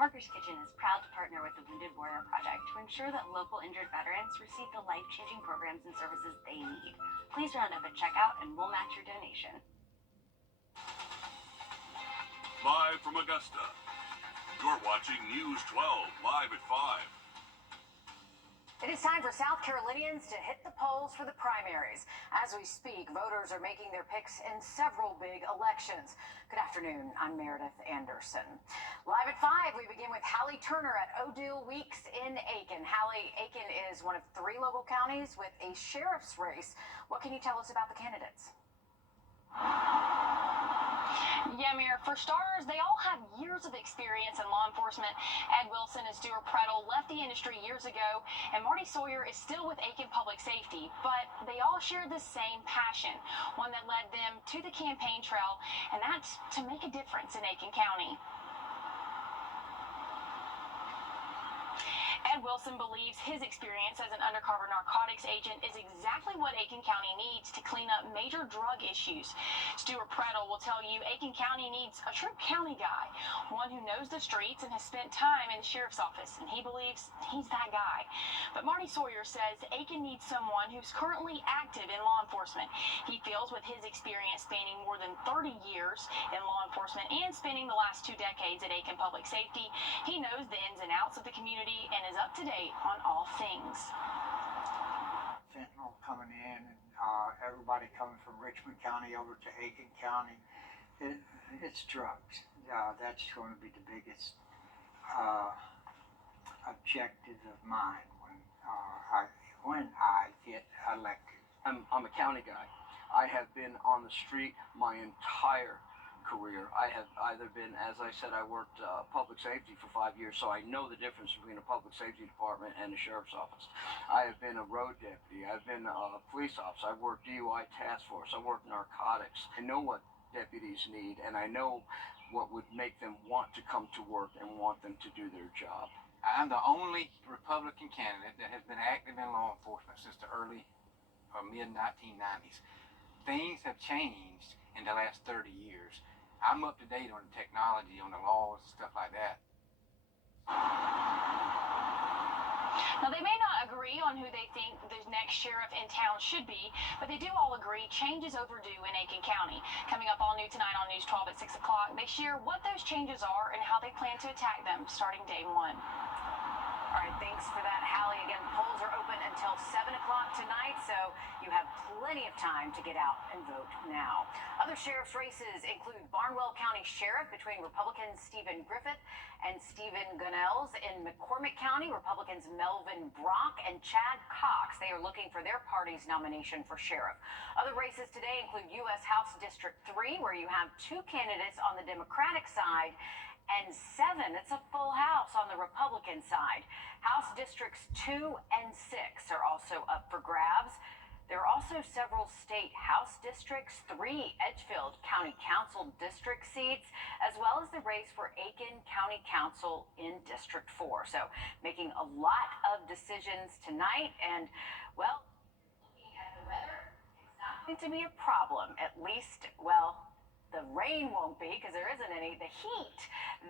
Parker's Kitchen is proud to partner with the Wounded Warrior Project to ensure that local injured veterans receive the life-changing programs and services they need. Please round up at checkout and we'll match your donation. Live from Augusta, you're watching News 12 live at 5. It is time for South Carolinians to hit the polls for the primaries. As we speak, voters are making their picks in several big elections. Good afternoon, I'm Meredith Anderson. Live at 5, we begin with Hallie Turner at Wrdw Weeks in Aiken. Hallie, Aiken is one of 3 local counties with a sheriff's race. What can you tell us about the candidates? Yeah, Mayor, for starters, they all have years of experience in law enforcement. Ed Wilson and Stuart Prettle left the industry years ago, and Marty Sawyer is still with Aiken Public Safety, but they all share the same passion, one that led them to the campaign trail, and that's to make a difference in Aiken County. Ed Wilson believes his experience as an undercover narcotics agent is exactly what Aiken County needs to clean up major drug issues. Stuart Prettle will tell you Aiken County needs a true county guy, one who knows the streets and has spent time in the sheriff's office, and he believes he's that guy. But Marty Sawyer says Aiken needs someone who's currently active in law enforcement. He feels with his experience spanning more than 30 years in law enforcement and spending the last 2 decades at Aiken Public Safety, he knows the ins and outs of the community and is up to date on all things. Fentanyl coming in, and everybody coming from Richmond County over to Aiken County. It's drugs. That's going to be the biggest objective of mine when I get elected. I'm a county guy. I have been on the street my entire career. I have either been, as I said, I worked public safety for 5 years, so I know the difference between a public safety department and a sheriff's office. I have been a road deputy. I've been a police officer. I've worked DUI task force. I've worked narcotics. I know what deputies need, and I know what would make them want to come to work and want them to do their job. I'm the only Republican candidate that has been active in law enforcement since the early or mid-1990s. Things have changed in the last 30 years. I'm up to date on the technology, on the laws, stuff like that. Now, they may not agree on who they think the next sheriff in town should be, but they do all agree change is overdue in Aiken County. Coming up all new tonight on News 12 at 6 o'clock, they share what those changes are and how they plan to attack them starting day 1. All right, thanks for that, Hallie. Again, polls are open until 7 o'clock tonight, so you have plenty of time to get out and vote now. Other sheriff's races include Barnwell County Sheriff between Republicans Stephen Griffith and Stephen Gunnels. In McCormick County, Republicans Melvin Brock and Chad Cox. They are looking for their party's nomination for sheriff. Other races today include U.S. House District 3, where you have 2 candidates on the Democratic side, and 7, it's a full house on the Republican side. House Districts 2 and 6 are also up for grabs. There are also several state House Districts, 3 Edgefield County Council district seats, as well as the race for Aiken County Council in District 4. So making a lot of decisions tonight, and, well, looking at the weather, it's not going to be a problem, at least, well, the rain won't be because there isn't any. The heat,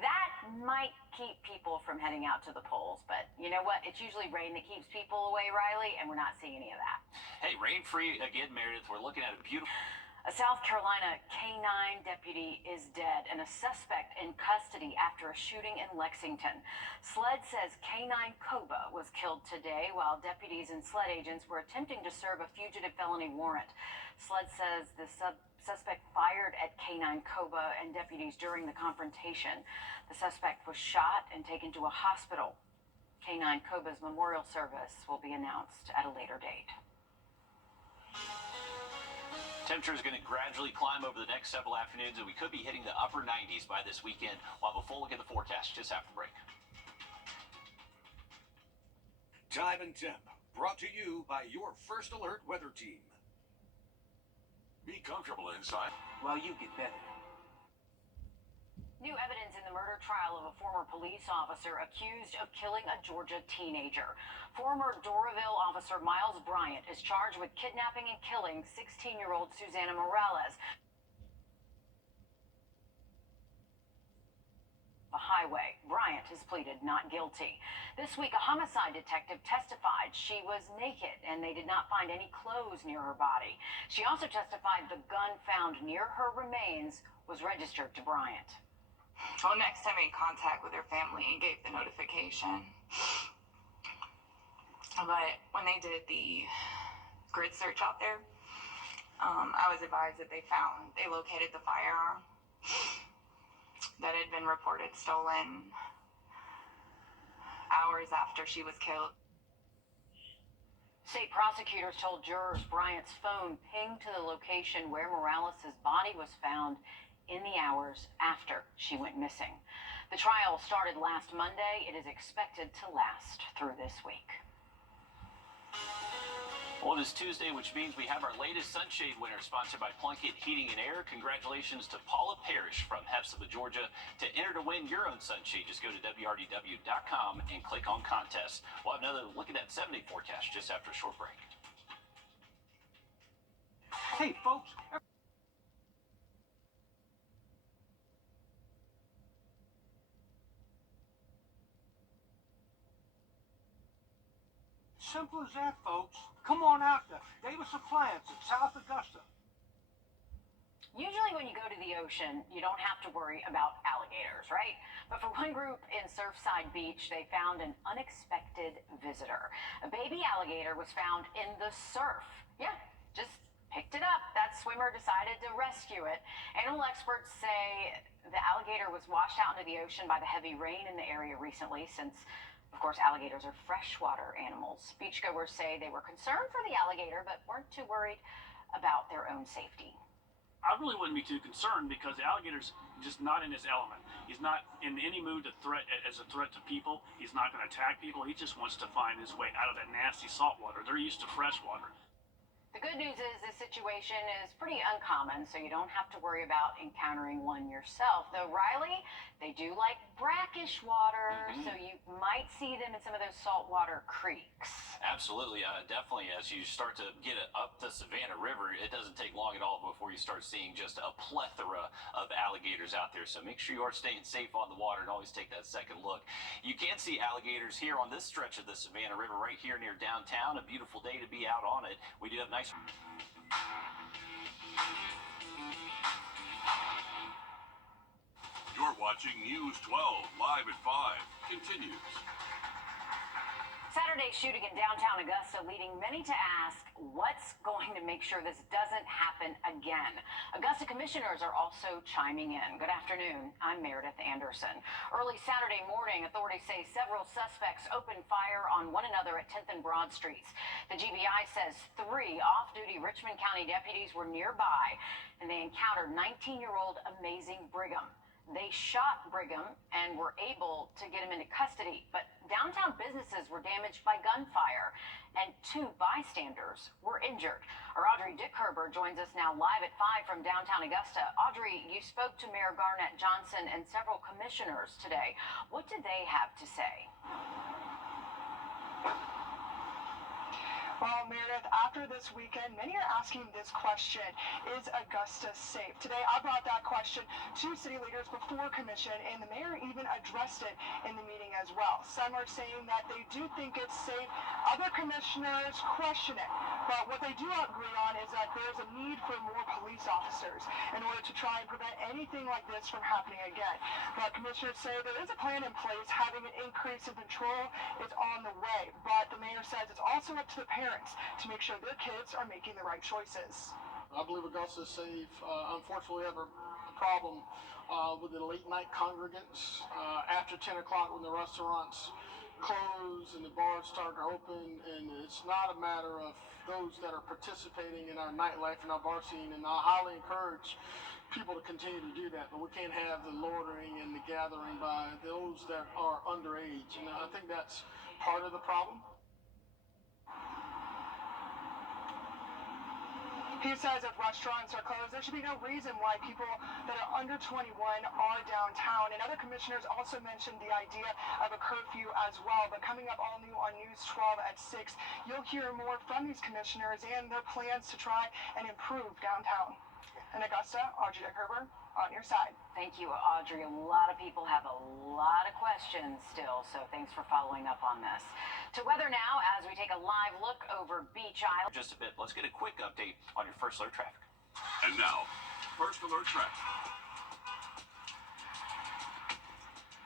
that might keep people from heading out to the polls. But you know what? It's usually rain that keeps people away, Riley, and we're not seeing any of that. Hey, rain-free again, Meredith. We're looking at a beautiful... A South Carolina K-9 deputy is dead and a suspect in custody after a shooting in Lexington. SLED says K-9 Koba was killed today while deputies and SLED agents were attempting to serve a fugitive felony warrant. SLED says the suspect fired at K-9 Koba and deputies during the confrontation. The suspect was shot and taken to a hospital. K-9 Koba's memorial service will be announced at a later date. Temperature is going to gradually climb over the next several afternoons, and we could be hitting the upper 90s by this weekend. We'll have a full look at the forecast just after the break. Time and Temp, brought to you by your First Alert weather team. Be comfortable inside Well, you get better. New evidence in the murder trial of a former police officer accused of killing a Georgia teenager. Former Doraville officer Miles Bryant is charged with kidnapping and killing 16-year-old Susanna Morales. the highway. Bryant has pleaded not guilty. This week, a homicide detective testified she was naked and they did not find any clothes near her body. She also testified the gun found near her remains was registered to Bryant. Well, next I made contact with her family and gave the notification. But when they did the grid search out there, I was advised that they located the firearm that had been reported stolen hours after she was killed. State prosecutors told jurors Bryant's phone pinged to the location where Morales' body was found in the hours after she went missing. The trial started last Monday. It is expected to last through this week. Well, it is Tuesday, which means we have our latest sunshade winner, sponsored by Plunkett Heating and Air. Congratulations to Paula Parrish from Hephzibah, Georgia. To enter to win your own sunshade, just go to wrdw.com and click on contests. We'll have another look at that 7-day forecast just after a short break. Hey, folks. Simple as that, folks. Come on out to Davis Appliance in South Augusta. Usually when you go to the ocean, you don't have to worry about alligators, right? But for one group in Surfside Beach, they found an unexpected visitor. A baby alligator was found in the surf. Yeah, just picked it up. That swimmer decided to rescue it. Animal experts say the alligator was washed out into the ocean by the heavy rain in the area recently, since of course, alligators are freshwater animals. Beachgoers say they were concerned for the alligator, but weren't too worried about their own safety. I really wouldn't be too concerned because the alligator's just not in his element. He's not in any mood as a threat to people. He's not going to attack people. He just wants to find his way out of that nasty salt water. They're used to fresh water. The good news is this situation is pretty uncommon, so you don't have to worry about encountering one yourself. Though, Riley, they do like brackish water, so you might see them in some of those saltwater creeks. Absolutely, definitely. As you start to get up the Savannah River, it doesn't take long at all before you start seeing just a plethora of alligators out there. So make sure you are staying safe on the water and always take that second look. You can see alligators here on this stretch of the Savannah River right here near downtown. A beautiful day to be out on it. We do have nice. You're watching News 12 live at 5. Continues. Saturday's shooting in downtown Augusta leading many to ask, what's going to make sure this doesn't happen again? Augusta commissioners are also chiming in. Good afternoon. I'm Meredith Anderson. Early Saturday morning, authorities say several suspects opened fire on one another at 10th and Broad Streets. The GBI says 3 off-duty Richmond County deputies were nearby, and they encountered 19-year-old Amazing Brigham. They shot Brigham and were able to get him into custody, but downtown businesses were damaged by gunfire, and 2 bystanders were injured. Our Audrey Dickherber joins us now live at 5 from downtown Augusta. Audrey, you spoke to Mayor Garnett Johnson and several commissioners today. What did they have to say? Well, Meredith, after this weekend, many are asking this question: is Augusta safe? Today, I brought that question to city leaders before commission, and the mayor even addressed it in the meeting as well. Some are saying that they do think it's safe. Other commissioners question it. But what they do agree on is that there's a need for more police officers in order to try and prevent anything like this from happening again. But commissioners say there is a plan in place. Having an increase in patrol is on the way. But the mayor says it's also up to the parents to make sure their kids are making the right choices. I believe Augusta is safe. Unfortunately, we have a problem with the late night congregants after 10 o'clock when the restaurants close and the bars start to open, and it's not a matter of those that are participating in our nightlife and our bar scene, and I highly encourage people to continue to do that, but we can't have the loitering and the gathering by those that are underage, and I think that's part of the problem. He says if restaurants are closed, there should be no reason why people that are under 21 are downtown. And other commissioners also mentioned the idea of a curfew as well. But coming up all new on News 12 at 6, you'll hear more from these commissioners and their plans to try and improve downtown. In Augusta, Audrey Dickherber, on your side. Thank you, Audrey. A lot of people have a lot of questions still, so thanks for following up on this. To weather now as we take a live look over Beach Island. Just a bit, let's get a quick update on your First Alert traffic. And now, First Alert traffic.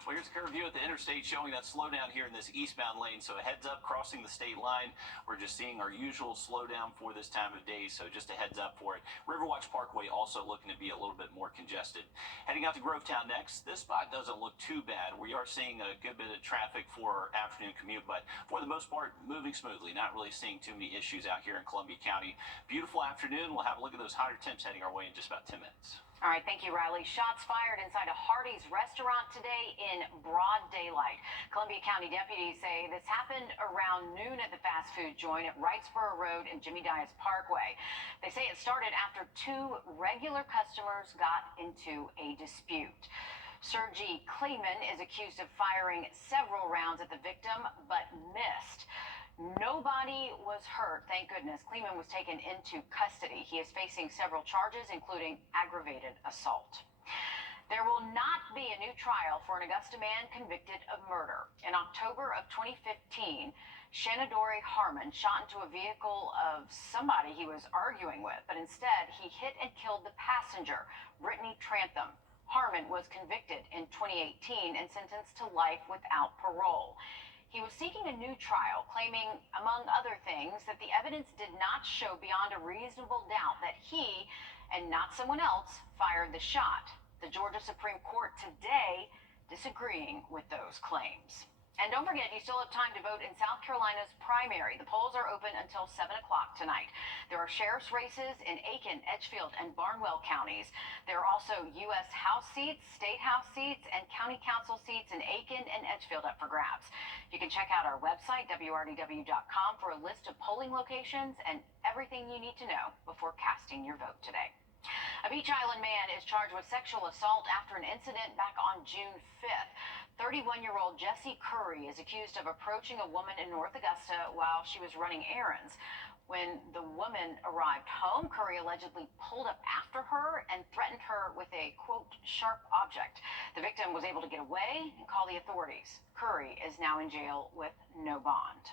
Well, here's a curve view at the interstate showing that slowdown here in this eastbound lane. So a heads up crossing the state line. We're just seeing our usual slowdown for this time of day. So just a heads up for it. Riverwatch Parkway also looking to be a little bit more congested. Heading out to Grovetown next. This spot doesn't look too bad. We are seeing a good bit of traffic for our afternoon commute, but for the most part, moving smoothly. Not really seeing too many issues out here in Columbia County. Beautiful afternoon. We'll have a look at those hotter temps heading our way in just about 10 minutes. All right, thank you, Riley. Shots fired inside a Hardee's restaurant today in broad daylight. Columbia County deputies say this happened around noon at the fast food joint at Wrightsboro Road and Jimmy Dias Parkway. They say it started after two regular customers got into a dispute. Sergey Kleeman is accused of firing several rounds at the victim, but missed. Nobody was hurt, thank goodness. Kleeman was taken into custody. He is facing several charges, including aggravated assault. There will not be a new trial for an Augusta man convicted of murder. In October of 2015, Shanadori Harmon shot into a vehicle of somebody he was arguing with, but instead he hit and killed the passenger, Brittany Trantham. Harmon was convicted in 2018 and sentenced to life without parole. He was seeking a new trial, claiming, among other things, that the evidence did not show beyond a reasonable doubt that he, and not someone else, fired the shot. The Georgia Supreme Court today disagreeing with those claims. And don't forget, you still have time to vote in South Carolina's primary. The polls are open until 7 o'clock tonight. There are sheriff's races in Aiken, Edgefield, and Barnwell counties. There are also U.S. House seats, state House seats, and county council seats in Aiken and Edgefield up for grabs. You can check out our website, wrdw.com, for a list of polling locations and everything you need to know before casting your vote today. A Beach Island man is charged with sexual assault after an incident back on June 5th. 31-year-old Jesse Curry is accused of approaching a woman in North Augusta while she was running errands. When the woman arrived home, Curry allegedly pulled up after her and threatened her with a, quote, sharp object. The victim was able to get away and call the authorities. Curry is now in jail with no bond.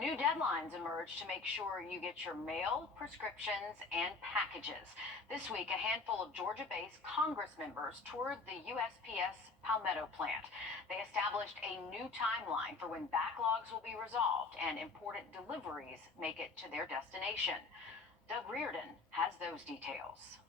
New deadlines emerged to make sure you get your mail, prescriptions, and packages. This week, a handful of Georgia-based Congress members toured the USPS Palmetto plant. They established a new timeline for when backlogs will be resolved and important deliveries make it to their destination. Doug Reardon has those details.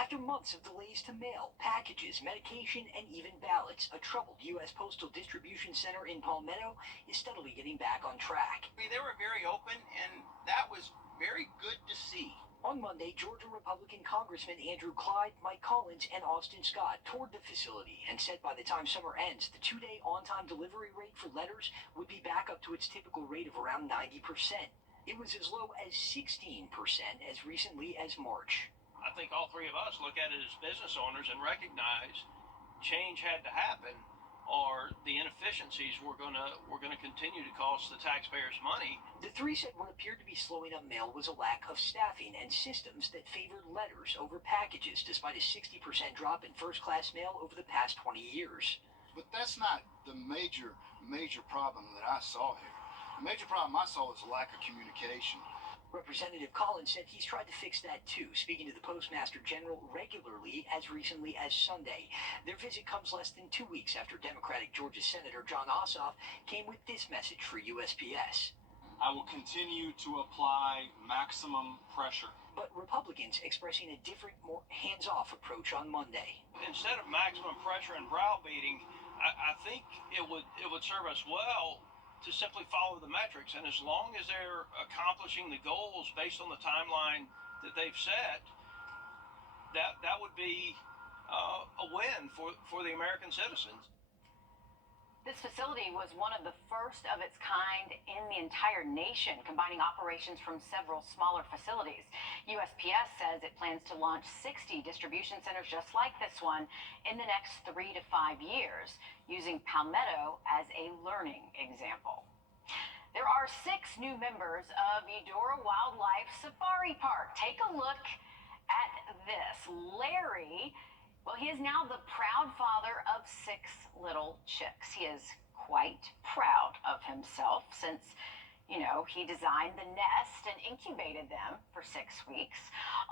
After months of delays to mail, packages, medication, and even ballots, a troubled U.S. Postal Distribution Center in Palmetto is steadily getting back on track. They were very open, and that was very good to see. On Monday, Georgia Republican Congressman Andrew Clyde, Mike Collins, and Austin Scott toured the facility and said by the time summer ends, the two-day on-time delivery rate for letters would be back up to its typical rate of around 90%. It was as low as 16% as recently as March. I think all three of us look at it as business owners and recognize change had to happen, or the inefficiencies were gonna continue to cost the taxpayers money. The three said what appeared to be slowing up mail was a lack of staffing and systems that favored letters over packages, despite a 60% drop in first-class mail over the past 20 years. But that's not the major problem that I saw here. The major problem I saw is a lack of communication. Representative Collins said he's tried to fix that too, speaking to the Postmaster General regularly as recently as Sunday. Their visit comes less than 2 weeks after Democratic Georgia Senator John Ossoff came with this message for USPS. I will continue to apply maximum pressure. But Republicans expressing a different, more hands-off approach on Monday. Instead of maximum pressure and browbeating, I think it would serve us well to simply follow the metrics, and as long as they're accomplishing the goals based on the timeline that they've set, that would be a win for the American citizens. This facility was one of the first of its kind in the entire nation, combining operations from several smaller facilities. USPS says it plans to launch 60 distribution centers just like this one in the next 3 to 5 years, using Palmetto as a learning example. There are 6 new members of Eudora Wildlife Safari Park. Take a look at this. Larry Well, he is now the proud father of 6 little chicks. He is quite proud of himself since, he designed the nest and incubated them for 6 weeks.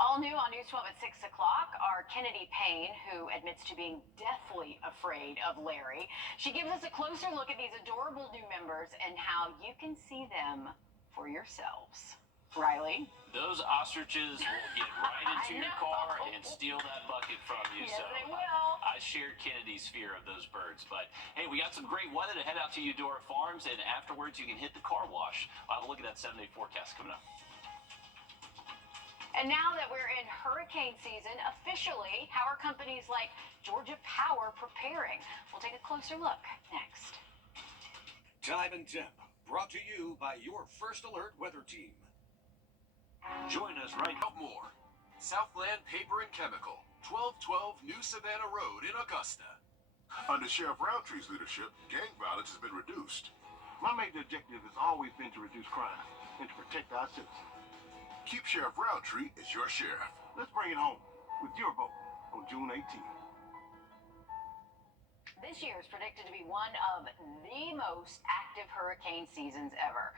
All new on News 12 at 6 o'clock are Kennedy Payne, who admits to being deathly afraid of Larry. She gives us a closer look at these adorable new members and how you can see them for yourselves. Riley? Those ostriches will get right into your car and steal that bucket from you. Yes, so they will. I shared Kennedy's fear of those birds. But hey, we got some great weather to head out to Eudora Farms, and afterwards you can hit the car wash. We'll have a look at that 7-day forecast coming up. And now that we're in hurricane season, officially, how are companies like Georgia Power preparing? We'll take a closer look next. Time and Temp, brought to you by your First Alert weather team. Join us right now. More. Southland Paper and Chemical, 1212 New Savannah Road in Augusta. Under Sheriff Roundtree's leadership, gang violence has been reduced. My major objective has always been to reduce crime and to protect our citizens. Keep Sheriff Roundtree as your sheriff. Let's bring it home with your vote on June 18th. This year is predicted to be one of the most active hurricane seasons ever.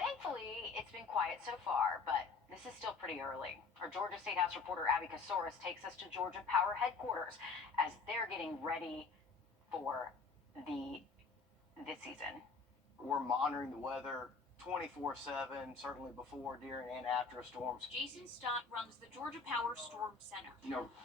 Thankfully, it's been quiet so far, but this is still pretty early. Our Georgia State House reporter Abby Kasoris takes us to Georgia Power headquarters as they're getting ready for this season. We're monitoring the weather 24/7, certainly before, during, and after storms. Jason Stott runs the Georgia Power Storm Center.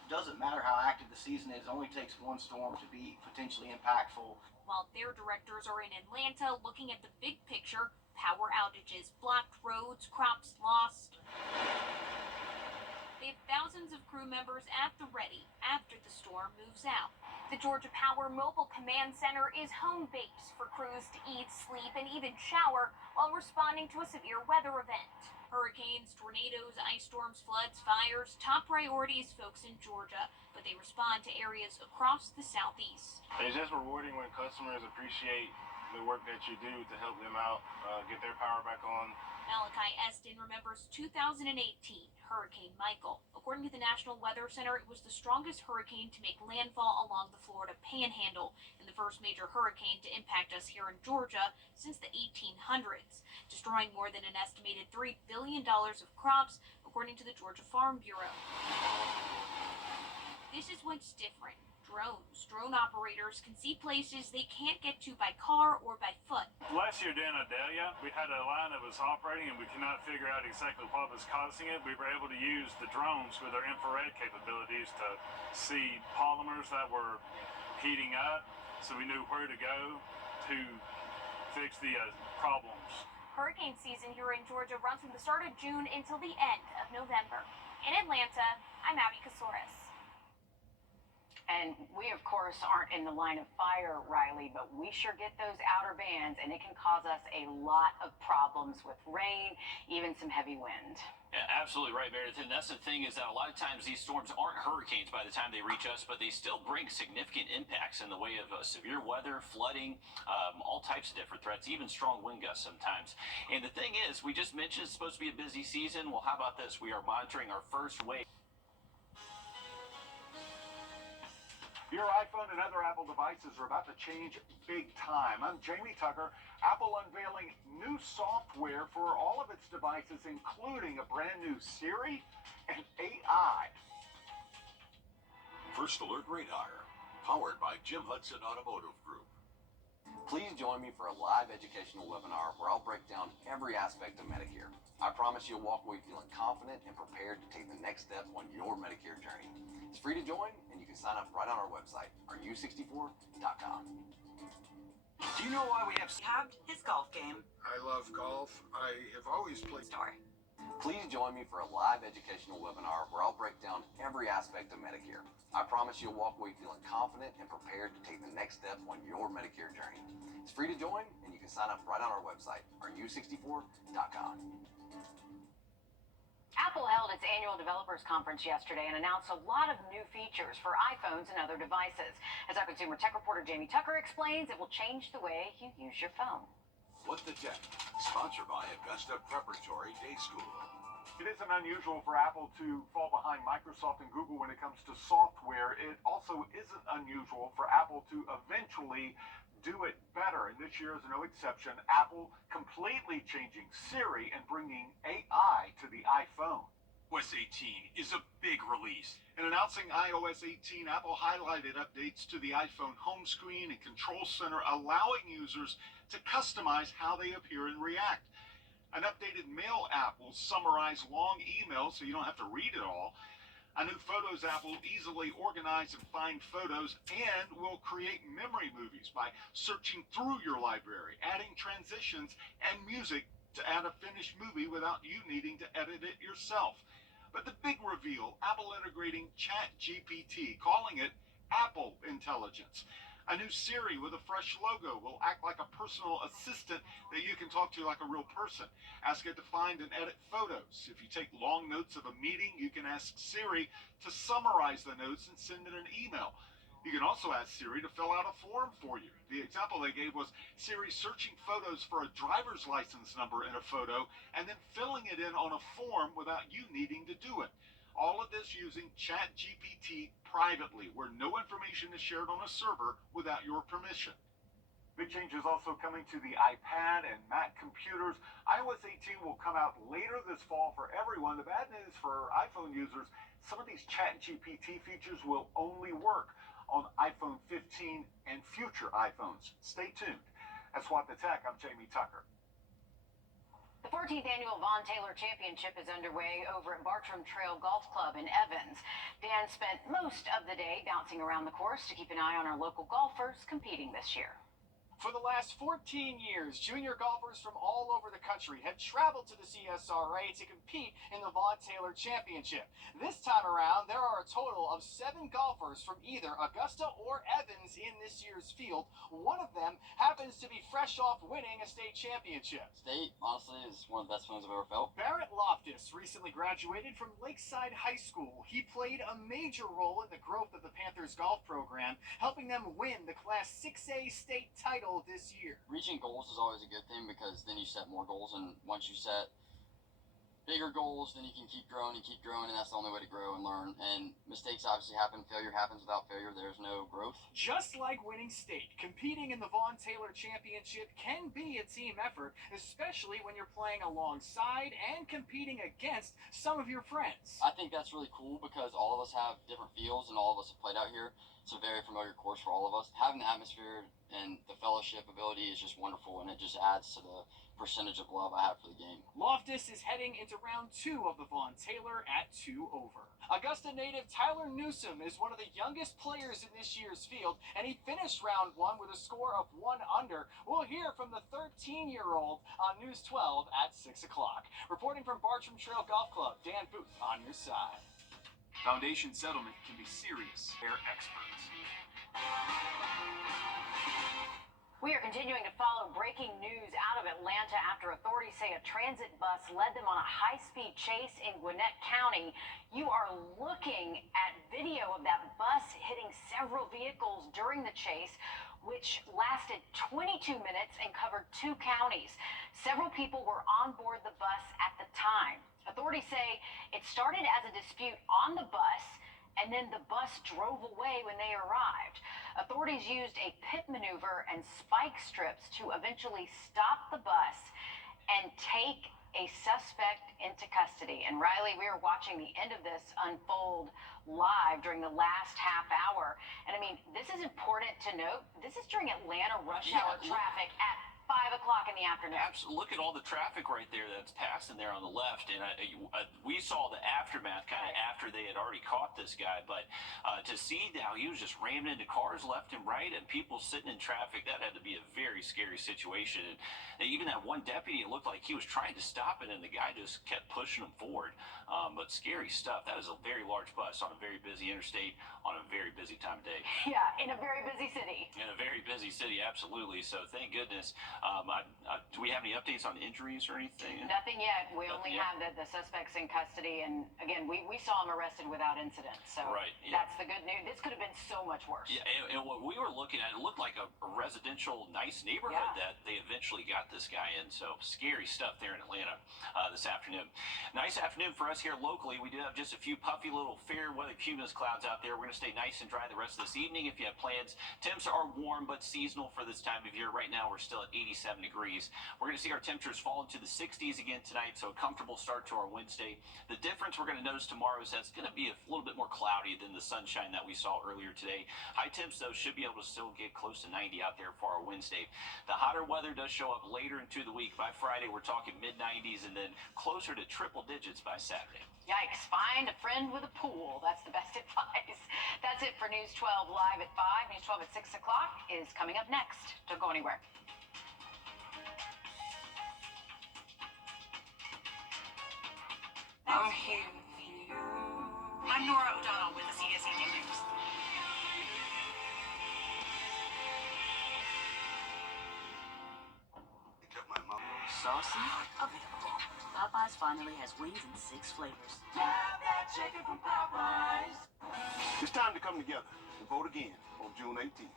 Doesn't matter how active the season is, it only takes one storm to be potentially impactful. While their directors are in Atlanta looking at the big picture, power outages, blocked roads, crops lost. They have thousands of crew members at the ready after the storm moves out. The Georgia Power Mobile Command Center is home base for crews to eat, sleep, and even shower while responding to a severe weather event. Hurricanes, tornadoes, ice storms, floods, fires, top priorities folks in Georgia, but they respond to areas across the southeast. It's just rewarding when customers appreciate the work that you do to help them out, get their power back on. Malachi Eston remembers 2018, Hurricane Michael. According to the National Weather Center, it was the strongest hurricane to make landfall along the Florida Panhandle and the first major hurricane to impact us here in Georgia since the 1800s, destroying more than an estimated $3 billion of crops, according to the Georgia Farm Bureau. This is what's different. Drone operators can see places they can't get to by car or by foot. Last year down in Adelia, we had a line that was operating and we could not figure out exactly what was causing it. We were able to use the drones with their infrared capabilities to see polymers that were heating up, so we knew where to go to fix the problems. Hurricane season here in Georgia runs from the start of June until the end of November. In Atlanta, I'm Abby Kasoris. And we, of course, aren't in the line of fire, Riley, but we sure get those outer bands, and it can cause us a lot of problems with rain, even some heavy wind. Yeah, absolutely right, Meredith. And that's the thing, is that a lot of times these storms aren't hurricanes by the time they reach us, but they still bring significant impacts in the way of severe weather, flooding, all types of different threats, even strong wind gusts sometimes. And the thing is, we just mentioned it's supposed to be a busy season. Well, how about this? We are monitoring our first wave. Your iPhone and other Apple devices are about to change big time. I'm Jamie Tucker. Apple unveiling new software for all of its devices, including a brand new Siri and AI. First Alert Radar, powered by Jim Hudson Automotive Group. Please join me for a live educational webinar where I'll break down every aspect of Medicare. I promise you'll walk away feeling confident and prepared to take the next step on your Medicare journey. It's free to join, and you can sign up right on our website, rU64.com. Do you know why we have his golf game? I love golf. I have always played. Story. Please join me for a live educational webinar where I'll break down every aspect of Medicare. I promise you'll walk away feeling confident and prepared to take the next step on your Medicare journey. It's free to join, and you can sign up right on our website, rU64.com. Apple held its annual developers conference yesterday and announced a lot of new features for iPhones and other devices. As our consumer tech reporter Jamie Tucker explains, it will change the way you use your phone. What the Tech, sponsored by Augusta Preparatory Day School. It isn't unusual for Apple to fall behind Microsoft and Google when it comes to software. It also isn't unusual for Apple to eventually do it better. And this year is no exception. Apple completely changing Siri and bringing AI to the iPhone. iOS 18 is a big release. In announcing iOS 18, Apple highlighted updates to the iPhone home screen and control center, allowing users to customize how they appear and react. An updated Mail app will summarize long emails so you don't have to read it all. A new Photos app will easily organize and find photos and will create memory movies by searching through your library, adding transitions and music to add a finished movie without you needing to edit it yourself. But the big reveal, Apple integrating ChatGPT, calling it Apple Intelligence. A new Siri with a fresh logo will act like a personal assistant that you can talk to like a real person. Ask it to find and edit photos. If you take long notes of a meeting, you can ask Siri to summarize the notes and send it an email. You can also ask Siri to fill out a form for you. The example they gave was Siri searching photos for a driver's license number in a photo and then filling it in on a form without you needing to do it. All of this using ChatGPT privately, where no information is shared on a server without your permission. Big changes also coming to the iPad and Mac computers. iOS 18 will come out later this fall for everyone. The bad news for iPhone users, some of these ChatGPT features will only work on iPhone 15 and future iPhones. Stay tuned. That's What the Tech. I'm Jamie Tucker. The 14th annual Vaughn Taylor Championship is underway over at Bartram Trail Golf Club in Evans. Dan spent most of the day bouncing around the course to keep an eye on our local golfers competing this year. For the last 14 years, junior golfers from all over the country have traveled to the CSRA to compete in the Vaughn Taylor Championship. This time around, there are a total of 7 golfers from either Augusta or Evans in this year's field. One of them happens to be fresh off winning a state championship. State, honestly, is one of the best feelings I've ever felt. Barrett Loftus recently graduated from Lakeside High School. He played a major role in the growth of the Panthers golf program, helping them win the Class 6A state title this year. Reaching goals is always a good thing because then you set more goals, and once you set bigger goals, then you can keep growing, and that's the only way to grow and learn. And mistakes obviously happen. Failure happens. Without failure, there's no growth. Just like winning state, competing in the Vaughn Taylor Championship can be a team effort, especially when you're playing alongside and competing against some of your friends. I think that's really cool because all of us have different fields and all of us have played out here. It's a very familiar course for all of us. Having the atmosphere and the fellowship ability is just wonderful, and it just adds to the percentage of love I have for the game. Loftus is heading into round 2 of the Vaughn Taylor at 2 over. Augusta native Tyler Newsom is one of the youngest players in this year's field, and he finished round 1 with a score of 1 under. We'll hear from the 13-year-old on News 12 at 6 o'clock. Reporting from Bartram Trail Golf Club, Dan Booth on your side. Foundation settlement can be serious. They're experts. We are continuing to follow breaking news out of Atlanta after authorities say a transit bus led them on a high-speed chase in Gwinnett County. You are looking at video of that bus hitting several vehicles during the chase, which lasted 22 minutes and covered 2 counties. Several people were on board the bus at the time. Authorities say it started as a dispute on the bus, and then the bus drove away when they arrived. Authorities used a pit maneuver and spike strips to eventually stop the bus and take a suspect into custody. And Riley, we are watching the end of this unfold live during the last half hour. And I mean, this is important to note. This is during Atlanta rush hour traffic at 5 o'clock in the afternoon. Absolutely. Look at all the traffic right there that's passing there on the left. And we saw the aftermath kind of after they had already caught this guy. But to see now he was just ramming into cars left and right and people sitting in traffic, that had to be a very scary situation. And even that one deputy, it looked like he was trying to stop it, and the guy just kept pushing him forward. But scary stuff. That is a very large bus on a very busy interstate on a very busy time of day. Yeah, in a very busy city. In a very busy city, absolutely. So thank goodness Do we have any updates on injuries or anything? Nothing yet. We Nothing only yet. have the suspects in custody, and again, we saw him arrested without incident. So Right, yeah. that's the good news. This could have been so much worse. Yeah, and what we were looking at, it looked like a residential, nice neighborhood that they eventually got this guy in. So scary stuff there in Atlanta this afternoon. Nice afternoon for us here locally. We do have just a few puffy little fair weather cumulus clouds out there. We're going to stay nice and dry the rest of this evening if you have plans. Temps are warm but seasonal for this time of year. Right now we're still at 87 degrees. We're going to see our temperatures fall into the 60s again tonight, so a comfortable start to our Wednesday. The difference we're going to notice tomorrow is that it's going to be a little bit more cloudy than the sunshine that we saw earlier today. High temps, though, should be able to still get close to 90 out there for our Wednesday. The hotter weather does show up later into the week. By Friday, we're talking mid-90s and then closer to triple digits by Saturday. Yikes. Find a friend with a pool. That's the best advice. That's it for News 12 Live at 5. News 12 at 6 o'clock is coming up next. Don't go anywhere. I'm here with you. I'm Nora O'Donnell with the CSE News. Saucy? Available. Popeyes finally has wings in 6 flavors. Have that chicken from Popeyes. It's time to come together and vote again on June 18th.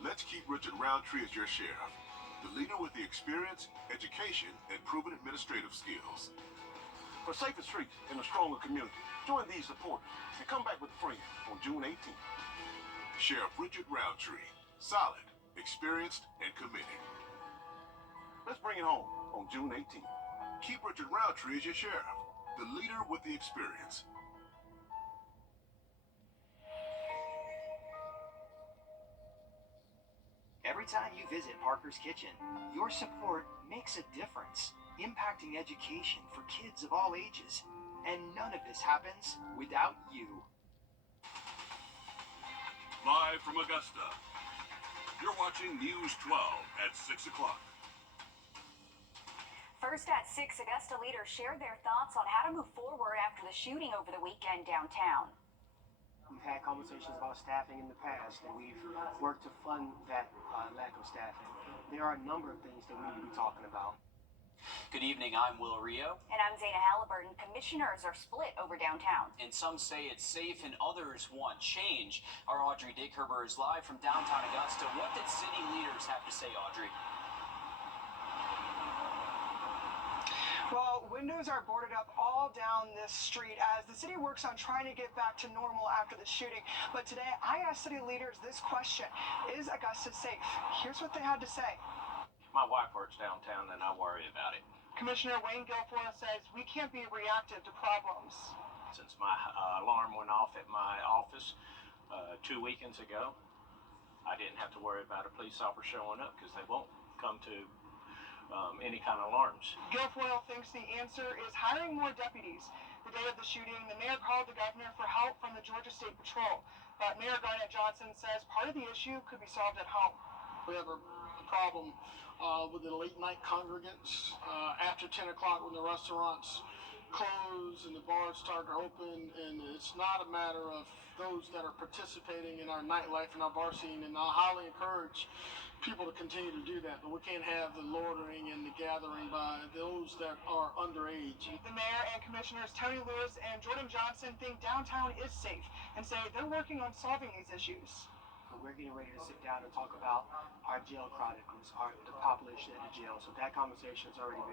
Let's keep Richard Roundtree as your sheriff, the leader with the experience, education, and proven administrative skills. For safer streets and a stronger community, join these supporters and come back with a friend on June 18th. Sheriff Richard Roundtree, solid, experienced, and committed. Let's bring it home on June 18th. Keep Richard Roundtree as your sheriff, the leader with the experience. Every time you visit Parker's Kitchen, your support makes a difference, impacting education for kids of all ages. And none of this happens without you. Live from Augusta, you're watching News 12 at 6 o'clock. First at 6, Augusta leaders shared their thoughts on how to move forward after the shooting over the weekend downtown. We've had conversations about staffing in the past, and we've worked to fund that lack of staffing. There are a number of things that we need to be talking about. Good evening, I'm Will Rio. And I'm Zana Halliburton. Commissioners are split over downtown. And some say it's safe and others want change. Our Audrey Dickherber is live from downtown Augusta. What did city leaders have to say, Audrey? Well, windows are boarded up all down this street as the city works on trying to get back to normal after the shooting. But today, I asked city leaders this question: is Augusta safe? Here's what they had to say. My wife works downtown and I worry about it. Commissioner Wayne Guilfoyle says we can't be reactive to problems. Since my alarm went off at my office 2 weekends ago, I didn't have to worry about a police officer showing up because they won't come to any kind of alarms. Guilfoyle thinks the answer is hiring more deputies. The day of the shooting, the mayor called the governor for help from the Georgia State Patrol. But Mayor Garnett Johnson says part of the issue could be solved at home. We have a problem with the late night congregants after 10 o'clock when the restaurants close and the bars start to open, and it's not a matter of those that are participating in our nightlife and our bar scene, and I highly encourage people to continue to do that, but we can't have the loitering and the gathering by those that are underage. The mayor and commissioners Tony Lewis and Jordan Johnson think downtown is safe and say they're working on solving these issues. We're getting ready to sit down and talk about our jail chronicles, the population at the jail. So that conversation has already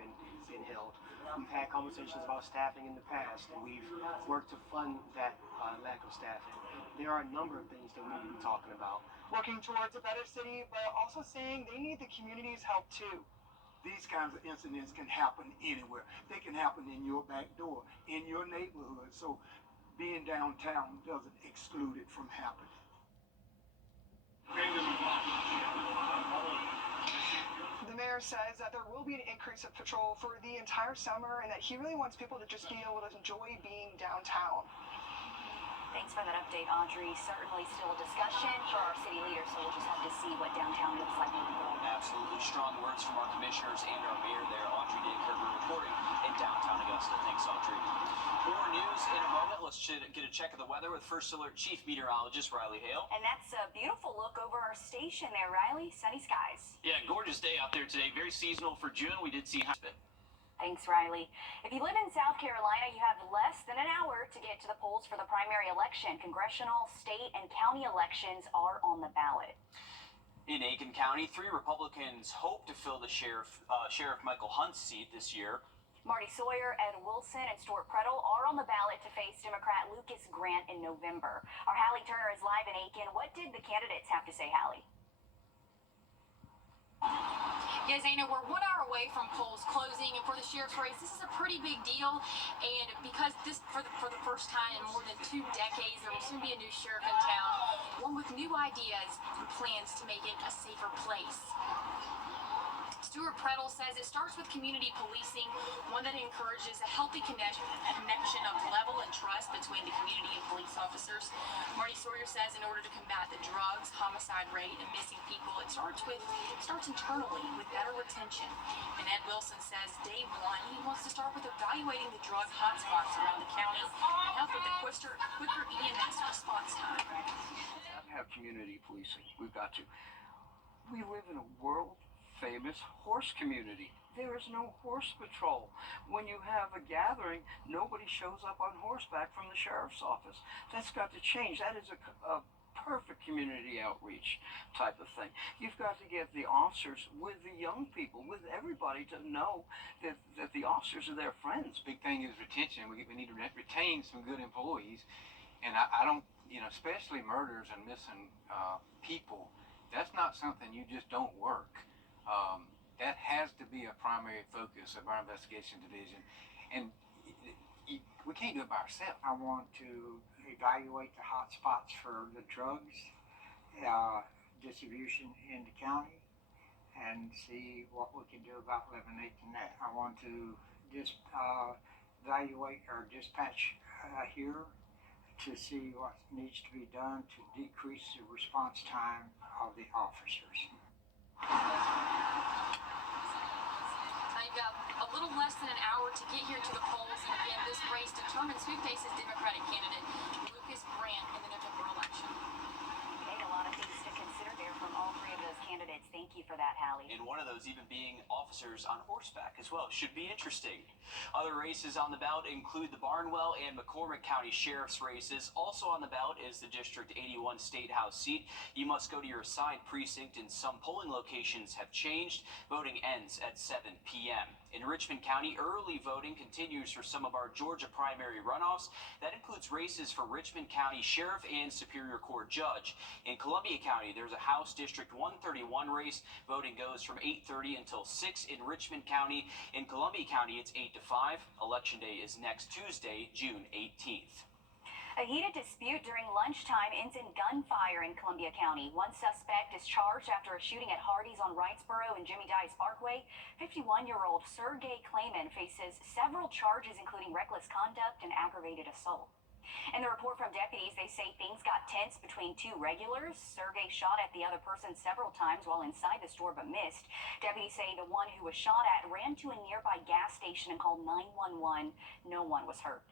been held. We've had conversations about staffing in the past, and we've worked to fund that lack of staffing. There are a number of things that we need to be talking about. Working towards a better city, but also saying they need the community's help too. These kinds of incidents can happen anywhere. They can happen in your back door, in your neighborhood. So being downtown doesn't exclude it from happening. The mayor says that there will be an increase of patrol for the entire summer and that he really wants people to just be able to enjoy being downtown. Thanks for that update, Audrey. Certainly still a discussion for our city leaders, so we'll just have to see what downtown looks like moving forward. Absolutely strong words from our commissioners and our mayor there, Audrey Dickherber, reporting in downtown Augusta. Thanks, Audrey. More More news in a moment. Let's get a check of the weather with First Alert Chief Meteorologist Riley Hale. And that's a beautiful look over our station there, Riley. Sunny skies. Yeah, gorgeous day out there today. Very seasonal for June. We did see high. Thanks, Riley. If you live in South Carolina, you have less than an hour to get to the polls for the primary election. Congressional, state, and county elections are on the ballot. In Aiken County, 3 Republicans hope to fill the Sheriff Michael Hunt's seat this year. Marty Sawyer, Ed Wilson, and Stuart Prettle are on the ballot to face Democrat Lucas Grant in November. Our Hallie Turner is live in Aiken. What did the candidates have to say, Hallie? Yeah, Zaina, we're 1 hour away from polls closing, and for the sheriff's race, this is a pretty big deal. And because this, for the first time in more than 2 decades, there will soon be a new sheriff in town, one with new ideas and plans to make it a safer place. Stuart Prettle says it starts with community policing, one that encourages a healthy connection of level and trust between the community and police officers. Marty Sawyer says in order to combat the drugs, homicide rate, and missing people, it starts internally with better retention. And Ed Wilson says day one, he wants to start with evaluating the drug hotspots around the county and help with the quicker EMS response time. Have community policing. We've got to. We live in a world-famous horse community. There is no horse patrol. When you have a gathering, nobody shows up on horseback from the sheriff's office. That's got to change. That is a perfect community outreach type of thing. You've got to get the officers with the young people, with everybody, to know that the officers are their friends. Big thing is retention. We need to retain some good employees. And I don't, especially murders and missing people, that's not something you just don't work. That has to be a primary focus of our investigation division. And we can't do it by ourselves. I want to evaluate the hot spots for the drugs distribution in the county and see what we can do about eliminating that. I want to evaluate our dispatch here to see what needs to be done to decrease the response time of the officers. You've got a little less than an hour to get here to the polls, and again, this race determines who faces Democratic candidate Lucas Grant in the November election. Okay, a lot of things to consider there from all 3 of those candidates. Thank you for that, Hallie. And one of those even being officers on horseback as well. Should be interesting. Other races on the ballot include the Barnwell and McCormick County Sheriff's races. Also on the ballot is the District 81 State House seat. You must go to your assigned precinct, and some polling locations have changed. Voting ends at 7 p.m. In Richmond County, early voting continues for some of our Georgia primary runoffs. That includes races for Richmond County Sheriff and Superior Court Judge. In Columbia County, there's a House District 131 race. Voting goes from 8:30 until 6 in Richmond County. In Columbia County, it's 8 to 5. Election day is next Tuesday, June 18th. A heated dispute during lunchtime ends in gunfire in Columbia County. One suspect is charged after a shooting at Hardee's on Wrightsboro and Jimmy Dice Parkway. 51-year-old Sergey Klayman faces several charges, including reckless conduct and aggravated assault. In the report from deputies, they say things got tense between 2 regulars. Sergey shot at the other person several times while inside the store but missed. Deputies say the one who was shot at ran to a nearby gas station and called 911. No one was hurt.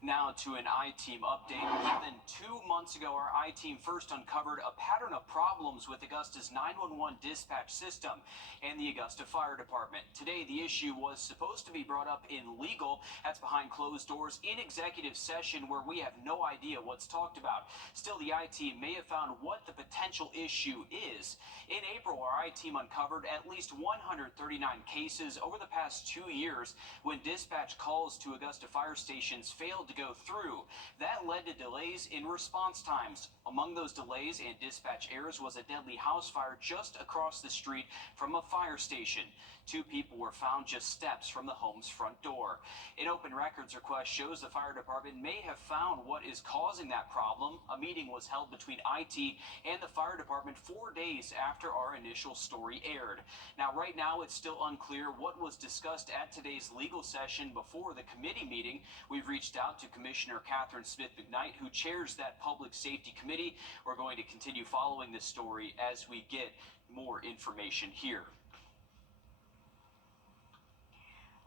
Now to an I-Team update. More than 2 months ago, our I-Team first uncovered a pattern of problems with Augusta's 911 dispatch system and the Augusta Fire Department. Today, the issue was supposed to be brought up in legal. That's behind closed doors in executive session where we have no idea what's talked about. Still, the I-Team may have found what the potential issue is. In April, our I-Team uncovered at least 139 cases over the past 2 years when dispatch calls to Augusta fire stations failed to go through. That led to delays in response times. Among those delays and dispatch errors was a deadly house fire just across the street from a fire station. 2 people were found just steps from the home's front door. An open records request shows the fire department may have found what is causing that problem. A meeting was held between IT and the fire department 4 days after our initial story aired. Now, right now, it's still unclear what was discussed at today's legal session before the committee meeting. We've reached out to Commissioner Catherine Smith-McKnight, who chairs that Public Safety Committee. We're going to continue following this story as we get more information here.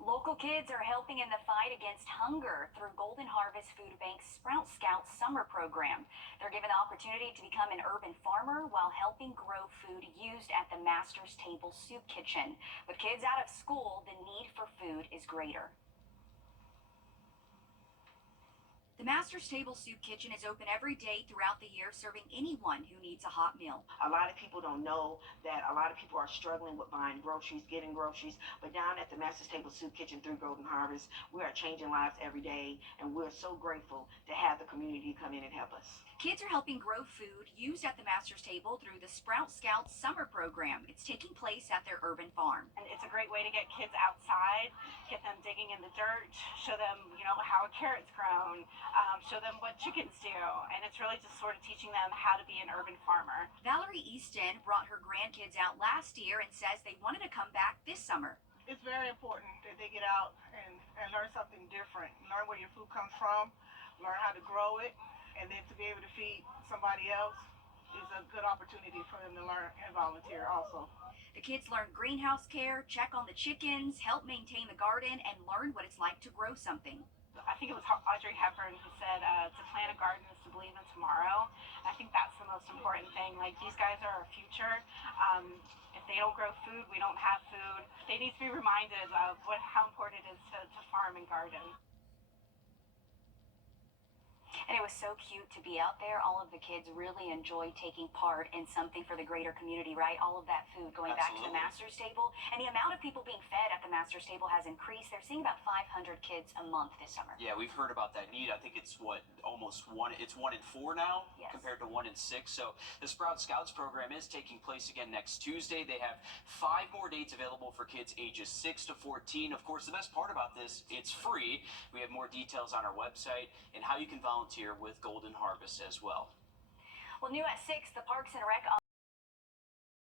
Local kids are helping in the fight against hunger through Golden Harvest Food Bank's Sprout Scouts summer program. They're given the opportunity to become an urban farmer while helping grow food used at the Master's Table Soup Kitchen. With kids out of school, the need for food is greater. The Master's Table Soup Kitchen is open every day throughout the year, serving anyone who needs a hot meal. A lot of people don't know that a lot of people are struggling with buying groceries, getting groceries, but down at the Master's Table Soup Kitchen through Golden Harvest, we are changing lives every day, and we're so grateful to have the community come in and help us. Kids are helping grow food used at the Master's Table through the Sprout Scouts summer program. It's taking place at their urban farm. And it's a great way to get kids outside, get them digging in the dirt, show them, how a carrot's grown, show them what chickens do. And it's really just sort of teaching them how to be an urban farmer. Valerie Easton brought her grandkids out last year and says they wanted to come back this summer. It's very important that they get out and learn something different, learn where your food comes from, learn how to grow it, and then to be able to feed somebody else is a good opportunity for them to learn and volunteer also. The kids learn greenhouse care, check on the chickens, help maintain the garden, and learn what it's like to grow something. I think it was Audrey Hepburn who said to plant a garden is to believe in tomorrow. I think that's the most important thing. Like, these guys are our future. If they don't grow food, we don't have food. They need to be reminded of how important it is to farm and garden. And it was so cute to be out there. All of the kids really enjoyed taking part in something for the greater community, right? All of that food going back to the Master's Table. And the amount of people being fed at the Master's Table has increased. They're seeing about 500 kids a month this summer. Yeah, we've heard about that need. I think it's almost 1 in 4 now, yes, compared to 1 in 6. So the Sprout Scouts program is taking place again next Tuesday. They have 5 more dates available for kids ages 6 to 14. Of course, the best part about this, it's free. We have more details on our website and how you can volunteer with Golden Harvest as well. Well, new at 6, the Parks and Rec